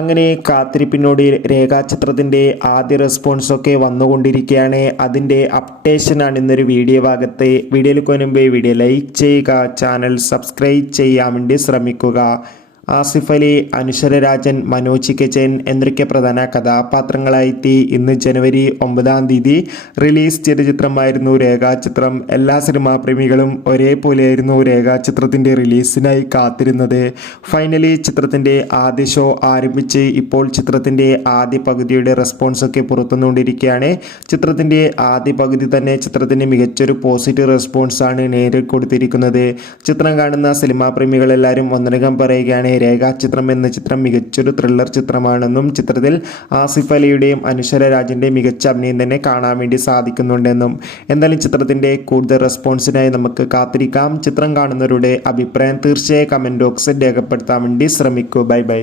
അങ്ങനെ കാത്തിരിപ്പിനോട് രേഖാചിത്രത്തിൻ്റെ ആദ്യ റെസ്പോൺസൊക്കെ വന്നുകൊണ്ടിരിക്കുകയാണ്. അതിൻ്റെ അപ്ഡേഷനാണ് ഇന്നൊരു വീഡിയോ ഭാഗത്ത്. വീഡിയോയിൽ മുൻപ് വീഡിയോ ലൈക്ക് ചെയ്യുക, ചാനൽ സബ്സ്ക്രൈബ് ചെയ്യാൻ വേണ്ടി ശ്രമിക്കുക. ആസിഫ് അലി, അനശ്വര രാജൻ, മനോജ് കെ ജയൻ എന്നൊക്കെ പ്രധാന കഥാപാത്രങ്ങളായിട്ട് ഇന്ന് ജനുവരി 9 റിലീസ് ചെയ്ത ചിത്രമായിരുന്നു രേഖാചിത്രം. എല്ലാ സിനിമാ പ്രേമികളും ഒരേപോലെയായിരുന്നു രേഖാചിത്രത്തിൻ്റെ റിലീസിനായി കാത്തിരുന്നത്. ഫൈനലി ചിത്രത്തിൻ്റെ ആദ്യ ഷോ ആരംഭിച്ച് ഇപ്പോൾ ചിത്രത്തിൻ്റെ ആദ്യ പകുതിയുടെ റെസ്പോൺസൊക്കെ പുറത്തുകൊണ്ടിരിക്കുകയാണ്. ചിത്രത്തിൻ്റെ ആദ്യ പകുതി തന്നെ ചിത്രത്തിന് മികച്ചൊരു പോസിറ്റീവ് റെസ്പോൺസാണ് നേരിൽ കൊടുത്തിരിക്കുന്നത്. ചിത്രം കാണുന്ന സിനിമാ പ്രേമികളെല്ലാവരും ഒന്നടങ്കം പറയുകയാണ്, രേഖാചിത്രം എന്ന ചിത്രം മികച്ചൊരു ത്രില്ലർ ചിത്രമാണെന്നും ചിത്രത്തിൽ ആസിഫ് അലിയുടെയും അനശ്വര രാജിൻ്റെയും മികച്ച അഭിനയം തന്നെ കാണാൻ വേണ്ടി സാധിക്കുന്നുണ്ടെന്നും. എന്തായാലും ചിത്രത്തിൻ്റെ കൂടുതൽ റെസ്പോൺസിനായി നമുക്ക് കാത്തിരിക്കാം. ചിത്രം കാണുന്നവരുടെ അഭിപ്രായം തീർച്ചയായും കമൻറ്റ് ബോക്സിൽ രേഖപ്പെടുത്താൻ വേണ്ടി ശ്രമിക്കൂ. Bye bye.